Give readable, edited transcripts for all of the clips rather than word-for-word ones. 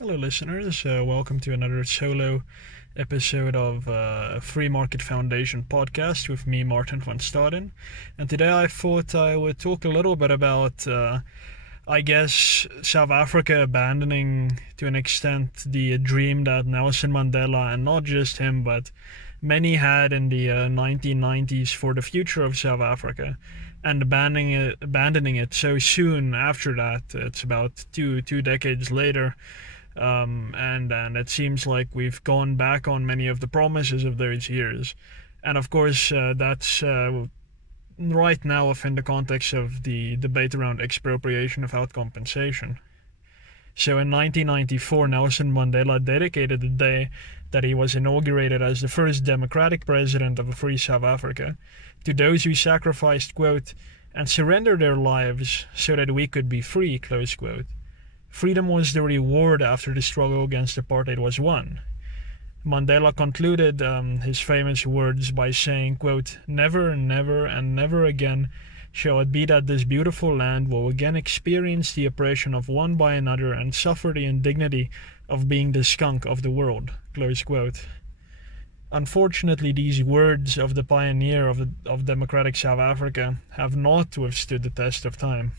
Hello, listeners. Welcome to another solo episode of Free Market Foundation podcast with me, Martin van Staden. And today I thought I would talk a little bit about, South Africa abandoning, to an extent, the dream that Nelson Mandela, and not just him, but many had in the 1990s for the future of South Africa, and abandoning it so soon after that. It's about two decades later. And it seems like we've gone back on many of the promises of those years. And of course, that's right now within the context of the debate around expropriation without compensation. So in 1994, Nelson Mandela dedicated the day that he was inaugurated as the first democratic president of a free South Africa to those who sacrificed, quote, and surrendered their lives so that we could be free, close quote. Freedom was the reward after the struggle against apartheid was won. Mandela concluded his famous words by saying, quote, "Never, never, and never again shall it be that this beautiful land will again experience the oppression of one by another and suffer the indignity of being the skunk of the world," close quote. Unfortunately, these words of the pioneer of democratic South Africa have not withstood the test of time.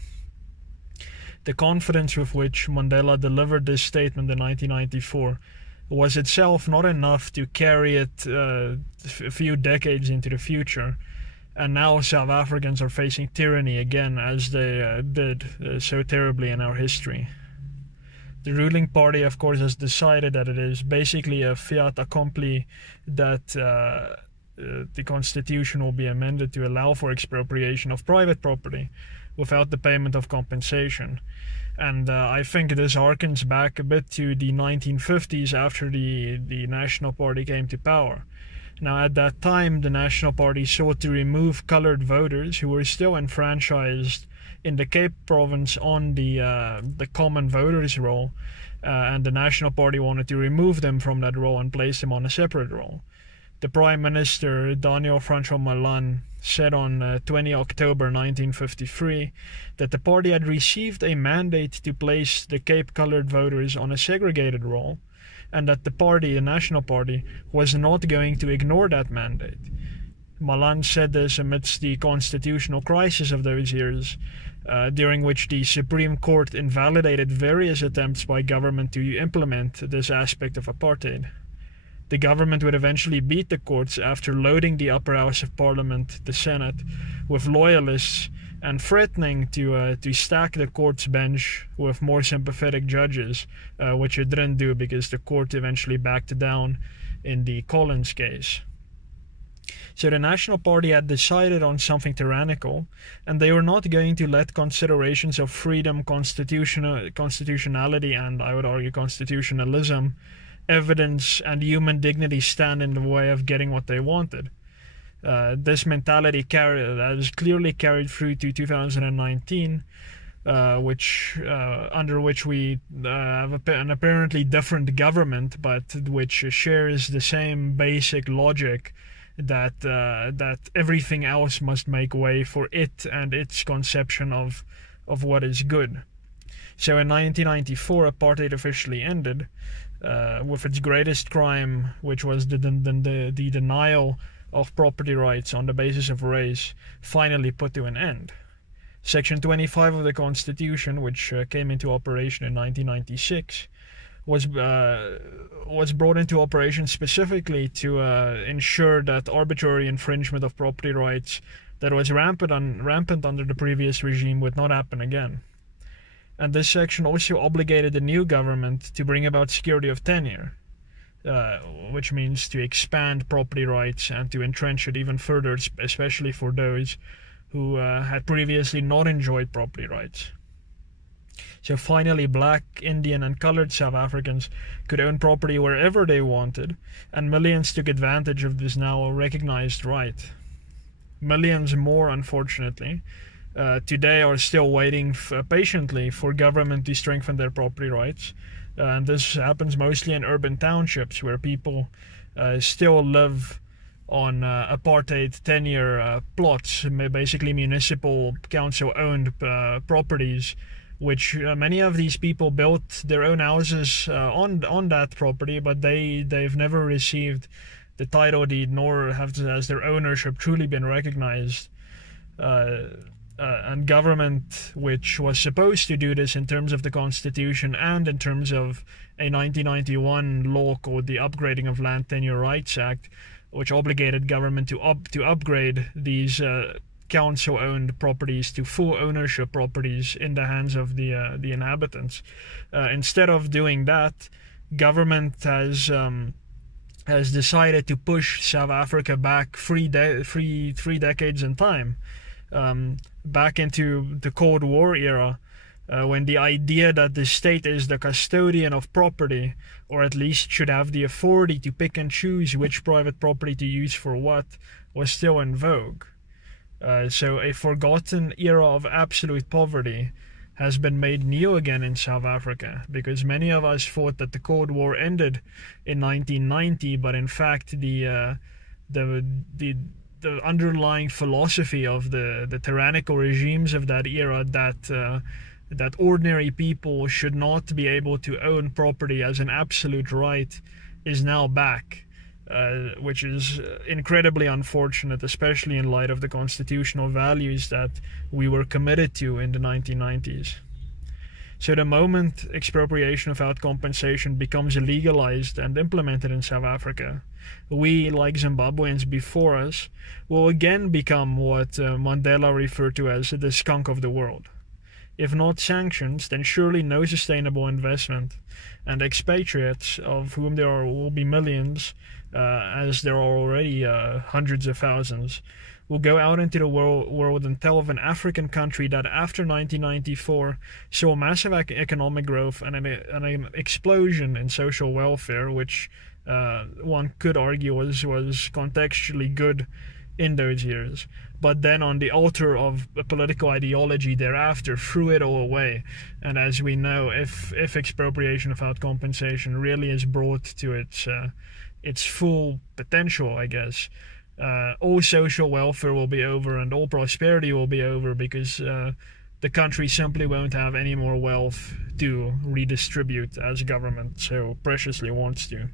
The confidence with which Mandela delivered this statement in 1994 was itself not enough to carry it a few decades into the future, and now South Africans are facing tyranny again, as they did so terribly in our history. The ruling party, of course, has decided that it is basically a fait accompli that the constitution will be amended to allow for expropriation of private property without the payment of compensation. And I think this harkens back a bit to the 1950s after the National Party came to power. Now, at that time, the National Party sought to remove colored voters who were still enfranchised in the Cape Province on the common voters roll, and the National Party wanted to remove them from that role and place them on a separate role. The Prime Minister, Daniel Francois Malan, said on 20 October 1953 that the party had received a mandate to place the Cape-colored voters on a segregated role, and that the National Party, was not going to ignore that mandate. Malan said this amidst the constitutional crisis of those years, during which the Supreme Court invalidated various attempts by government to implement this aspect of apartheid. The government would eventually beat the courts after loading the upper house of parliament, the Senate, with loyalists and threatening to stack the court's bench with more sympathetic judges, which it didn't do because the court eventually backed down in the Collins case. So the National Party had decided on something tyrannical, and they were not going to let considerations of freedom, constitutionality, and I would argue constitutionalism, evidence, and human dignity stand in the way of getting what they wanted. This mentality has clearly carried through to 2019, under which we have an apparently different government, but which shares the same basic logic that everything else must make way for it and its conception of what is good. So in 1994, apartheid officially ended, with its greatest crime, which was the denial of property rights on the basis of race, finally put to an end. Section 25 of the Constitution, which came into operation in 1996, was brought into operation specifically to ensure that arbitrary infringement of property rights that was rampant under the previous regime would not happen again. And this section also obligated the new government to bring about security of tenure, which means to expand property rights and to entrench it even further, especially for those who had previously not enjoyed property rights. So finally, black, Indian, and colored South Africans could own property wherever they wanted, and millions took advantage of this now recognized right. Millions more, unfortunately, today are still waiting patiently for government to strengthen their property rights. And this happens mostly in urban townships where people still live on apartheid tenure plots, basically municipal council-owned properties, which many of these people built their own houses on that property, but they've never received the title deed, nor has their ownership truly been recognized. And government, which was supposed to do this in terms of the Constitution and in terms of a 1991 law called the Upgrading of Land Tenure Rights Act, which obligated government to upgrade these council-owned properties to full ownership properties in the hands of the inhabitants. Instead of doing that, government has decided to push South Africa back three decades in time, back into the Cold War era, when the idea that the state is the custodian of property, or at least should have the authority to pick and choose which private property to use for what, was still in vogue. So a forgotten era of absolute poverty has been made new again in South Africa, because many of us thought that the Cold War ended in 1990, but in fact the underlying philosophy of the tyrannical regimes of that era, that ordinary people should not be able to own property as an absolute right, is now back, which is incredibly unfortunate, especially in light of the constitutional values that we were committed to in the 1990s. So the moment expropriation without compensation becomes legalized and implemented in South Africa, we, like Zimbabweans before us, will again become what Mandela referred to as the skunk of the world. If not sanctions, then surely no sustainable investment, and expatriates, of whom there will be millions, as there are already hundreds of thousands, will go out into the world and tell of an African country that after 1994 saw massive economic growth and an explosion in social welfare, which one could argue was contextually good in those years, but then on the altar of a political ideology thereafter threw it all away. And as we know, if expropriation without compensation really is brought to its full potential, I guess, all social welfare will be over and all prosperity will be over, because the country simply won't have any more wealth to redistribute as government so preciously wants to.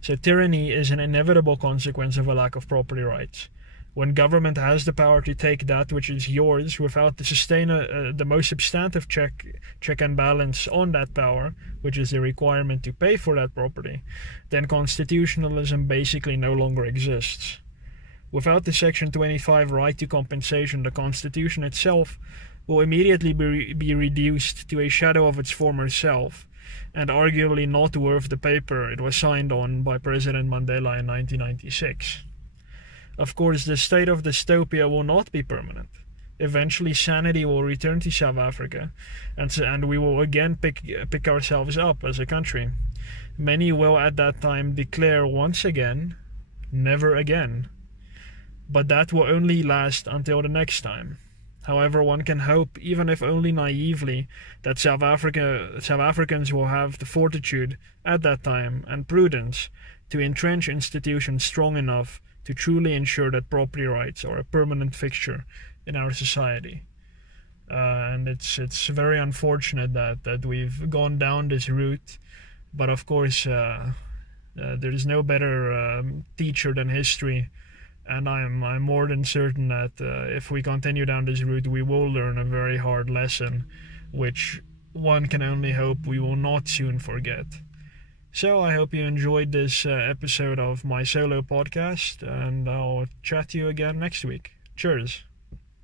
So tyranny is an inevitable consequence of a lack of property rights. When government has the power to take that which is yours without the most substantive check and balance on that power, which is the requirement to pay for that property, then constitutionalism basically no longer exists. Without the Section 25 right to compensation, the Constitution itself will immediately be reduced to a shadow of its former self, and arguably not worth the paper it was signed on by President Mandela in 1996. Of course, the state of dystopia will not be permanent. Eventually, sanity will return to South Africa, and we will again pick ourselves up as a country. Many will at that time declare once again, never again. But that will only last until the next time. However, one can hope, even if only naively, that South Africans will have the fortitude at that time and prudence to entrench institutions strong enough to truly ensure that property rights are a permanent fixture in our society. And it's very unfortunate that we've gone down this route, but of course there is no better teacher than history. And I'm more than certain that if we continue down this route, we will learn a very hard lesson, which one can only hope we will not soon forget. So I hope you enjoyed this episode of my solo podcast, and I'll chat to you again next week. Cheers.